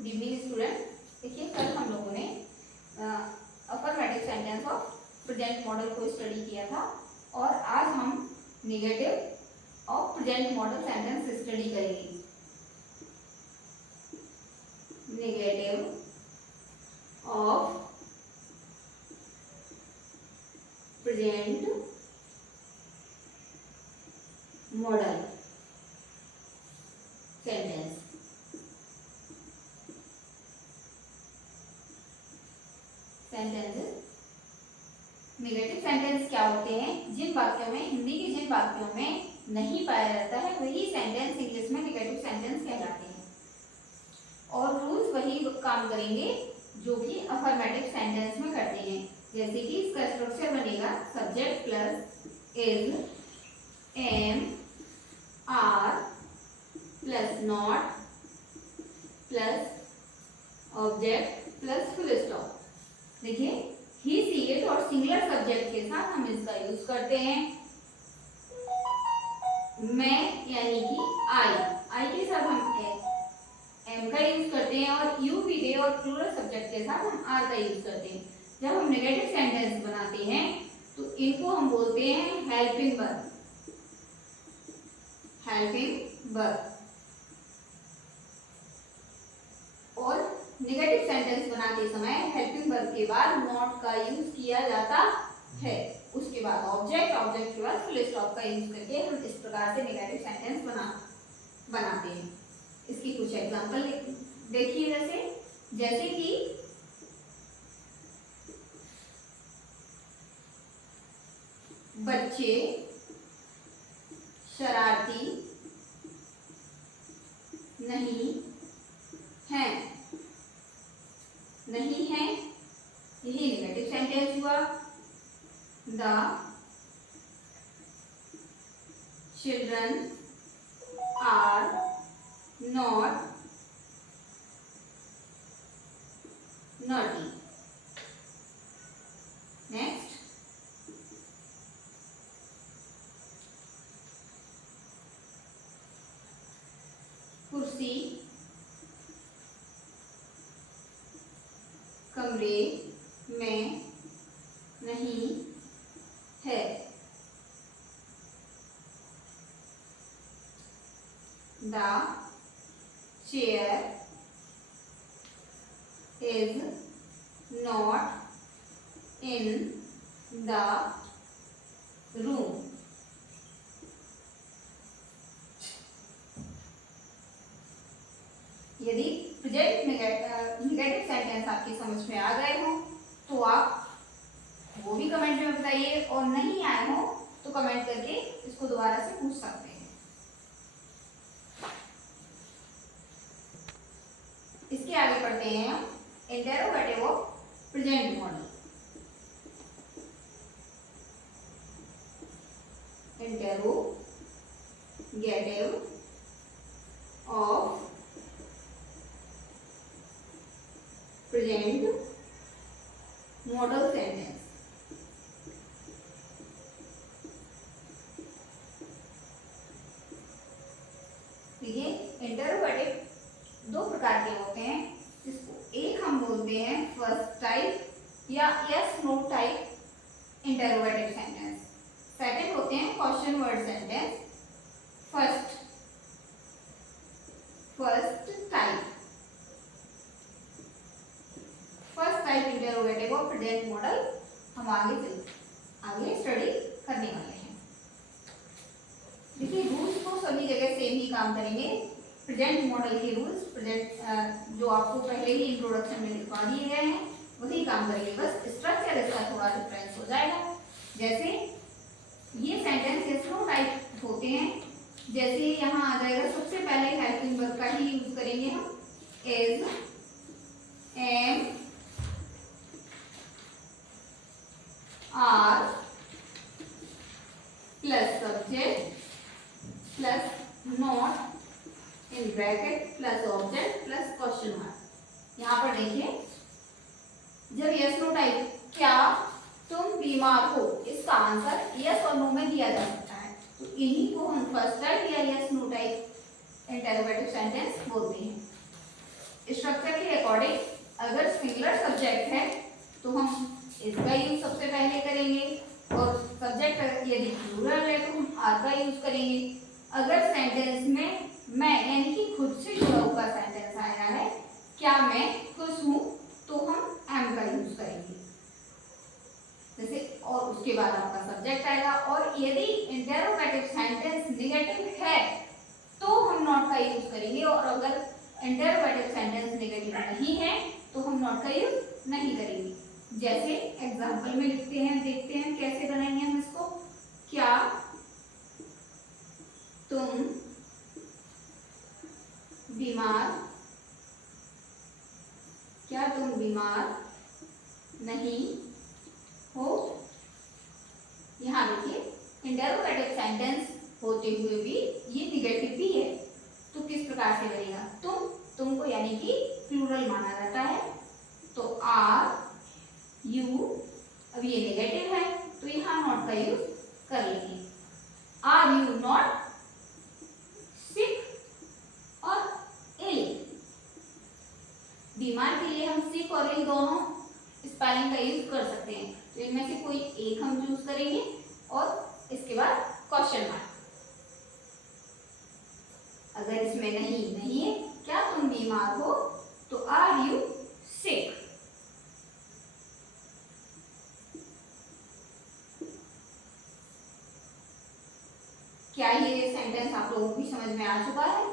Good evening student. देखिए कल हम लोगों ने affirmative sentence of present modal को स्टडी किया था और आज हम negative of present modal sentence study करेंगे। Negative of present modal sentence. Negative sentence क्या होते हैं? जिन वाक्यों में, हिंदी के जिन वाक्यों में नहीं पाया जाता है वही सेंटेंस इंग्लिश में नेगेटिव सेंटेंस कहलाते हैं और रूल्स वही काम करेंगे जो कि अफर्मेटिव सेंटेंस में करते हैं। जैसे कि इसका स्ट्रक्चर बनेगा subject plus is, am, are plus not plus object plus full stop. देखिए ही, सी, इट और सिंगुलर सब्जेक्ट के साथ हम इसका यूज करते हैं। मैं यानी कि आई के साथ हम एम का यूज करते हैं और यू, वी, दे और प्लूरल सब्जेक्ट के साथ हम आर का यूज करते हैं। जब हम नेगेटिव सेंटेंस बनाते हैं तो इनको हम बोलते हैं हेल्पिंग वर्ब। Helping verb. और नेगेटिव सेंटेंस बनाते समय हेल्पिंग वर्ब के बाद नॉट का यूज किया जाता है, उसके बाद ऑब्जेक्ट, ऑब्जेक्ट के बाद फुल स्टॉप का यूज करके हम इस प्रकार से नेगेटिव सेंटेंस बनाते हैं। इसकी कुछ एग्जांपल देखिए। जैसे कि बच्चे शरारती नहीं हैं। नहीं है, यही नेगेटिव सेंटेंस हुआ। The children are not naughty. Next, कुर्सी कमरे में नहीं है। The chair is not in the room. यदि प्रेजेंट नेगेटिव सेंटेंस आपकी समझ में आ गए हो तो आप वो भी कमेंट में बताइए और नहीं आए हो तो कमेंट करके इसको दोबारा से पूछ सकते हैं। इसके आगे पढ़ते हैं हम interrogative of present model. Interrogative of present modal sentence. देखिए इंटेरोगेटिव दो प्रकार के होते हैं, जिसको एक हम बोलते हैं फर्स्ट टाइप या yes no type interrogative sentence. Second होते हैं question word sentence. First type interrogative of present model हम आगे स्टडी करने वाले हैं। देखिए रूल्स तो सभी जगह सेम ही काम करेंगे। प्रेजेंट मॉडल के रूल्स प्रेजेंट जो आपको पहले ही इंट्रोडक्शन में लिखवा दिए गए हैं वही काम करेंगे, बस स्ट्रक्चर इसका थोड़ा डिफरेंस हो जाएगा। जैसे ये सेंटेंस यस नो टाइप होते हैं। जैसे यहाँ आ जाएगा सबसे पहले हेल्पिंग वर्ब का ही यूज करेंगे हम। Is, am, are plus subject plus not in bracket plus object plus question mark. यहाँ पर देखिए जब यस नो टाइप क्या तुम बीमार हो, इसका आंसर यस और नो में दिया जा सकता है, तो इन्हीं को हम फर्स्ट टाइप या yes no type interrogative sentence बोलते हैं। स्ट्रक्चर अकॉर्डिंग अगर सिंगुलर सब्जेक्ट है तो हम इसका यूज सबसे पहले करेंगे, और सब्जेक्ट यदि प्लूरल है तो हम आर का यूज करेंगे। अगर सेंटेंस में मैं यानी कि खुद से जुड़ा हुआ सेंटेंस आया है, क्या मैं खुश हूं, तो हम एम का यूज करेंगे जैसे, और उसके बाद आपका सब्जेक्ट आएगा। और यदि इंटेरोगेटिव सेंटेंस नेगेटिव है तो हम नॉट का यूज करेंगे, और अगर इंटेरोगेटिव सेंटेंस नेगेटिव नहीं है तो हम नॉट का यूज नहीं करेंगे। जैसे एग्जांपल में लिखते हैं, देखते हैं कैसे बनाएंगे हम इसको। क्या तुम बीमार, क्या तुम बीमार नहीं हो। यहाँ देखिए इंटेरोगेटिव सेंटेंस होते हुए भी ये निगेटिव भी है, तो किस प्रकार से बनेगा। तुम को यानी कि प्लूरल माना जाता है, तो आर यू, अब ये नेगेटिव है तो यहाँ नॉट का यूज कर लेंगे। आर यू नॉट सिक और इल। बीमार के लिए हम सिक और इल दोनों स्पेलिंग का यूज कर सकते हैं, तो इनमें से कोई एक हम चूज करेंगे और इसके बाद क्वेश्चन मार्क। अगर इसमें नहीं है, क्या तुम बीमार हो, तो आर यू सिक। क्या ये सेंटेंस आप लोगों की समझ में आ चुका है।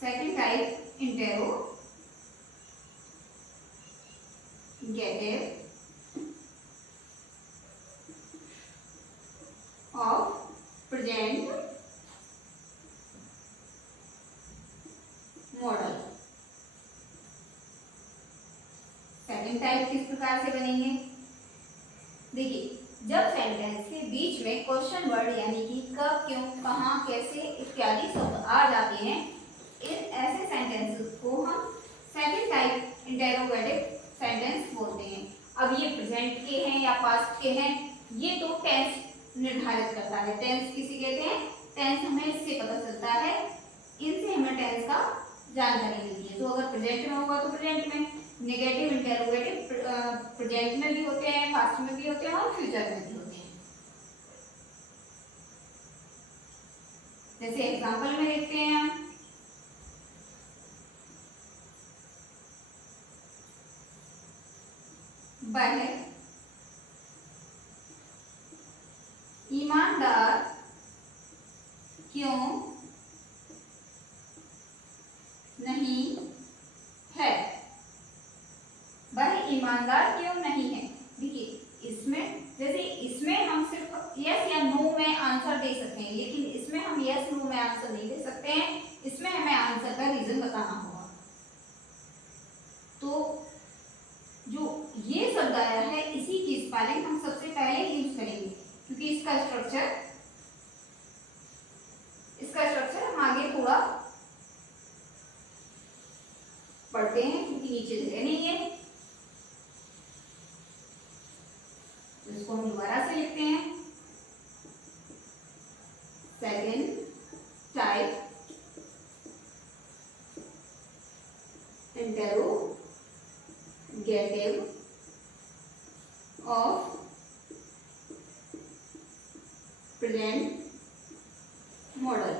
Second type interrogative of present model. Second type किस प्रकार से बनेंगे, देखिए जब सेंटेंस के बीच में क्वेश्चन वर्ड यानी कि कब, क्यों, कहां, कैसे इत्यादि शब्द आ जाते हैं, इन ऐसे सेंटेंसेस को हम सेकंड टाइप इंटेरोगेटिव सेंटेंस बोलते हैं। अब ये प्रेजेंट के हैं या पास्ट के हैं, ये तो टेंस निर्धारित करता है। टेंस किसे कहते हैं, टेंस हमें इससे पता चलता है, इनसे हमें टेंस का जानकारी मिलती है। तो अगर प्रेजेंट में होगा तो प्रेजेंट में, नेगेटिव इंटेरोगेटिव प्रेजेंट में भी होते हैं, पास्ट में भी होते हैं और फ्यूचर में भी होते हैं। जैसे एग्जांपल में देखते हैं हम, वह ईमानदार क्यों नहीं है। वह ईमानदार क्यों नहीं है। देखिए इसमें हम सिर्फ यस या नो में आंसर दे सकते हैं, लेकिन इसमें हम यस नो में आंसर नहीं दे सकते हैं, इसमें हमें आंसर का रीजन बताना होगा। तो जो ये शब्द आया है, इसी की स्पेलिंग हम सबसे पहले यूज करेंगे, क्योंकि इसका स्ट्रक्चर हम आगे थोड़ा पढ़ते हैं, क्योंकि नीचे जगह नहीं है। तो इसको हम दोबारा से लिखते हैं। Second type interrogative of present model.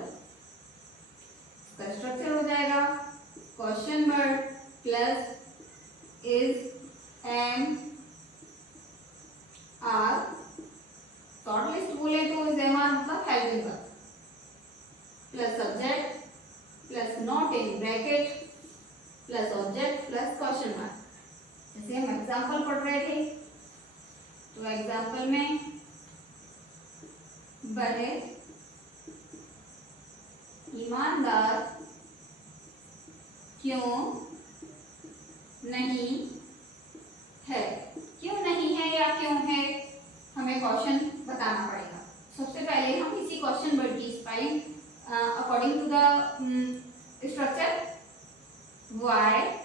इसका स्ट्रक्चर हो जाएगा question word plus is, am, are. Short list बोले तो इज, एम, आर मतलब helping verb, plus subject plus not in bracket plus object plus question mark. जैसे हम example पढ़ रहे थे, तो एग्जाम्पल में वह ईमानदार क्यों नहीं है। क्यों नहीं है या क्यों है, हमें क्वेश्चन बताना पड़ेगा। सबसे पहले हम इसी क्वेश्चन वर्ड की spelling according to the structure, why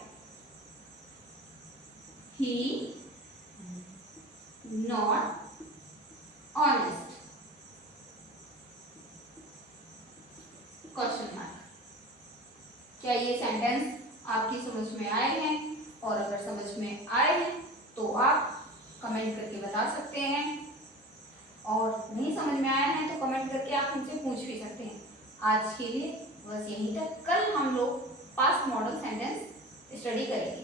he not honest। क्या ये सेंटेंस आपकी समझ में आए हैं? और अगर समझ में आए हैं तो आप कमेंट करके बता सकते हैं, और नहीं समझ में आया है तो कमेंट करके आप हमसे पूछ भी सकते हैं। आज के लिए बस यहीं तक। कल हम लोग पास्ट मॉडल सेंटेंस स्टडी करेंगे।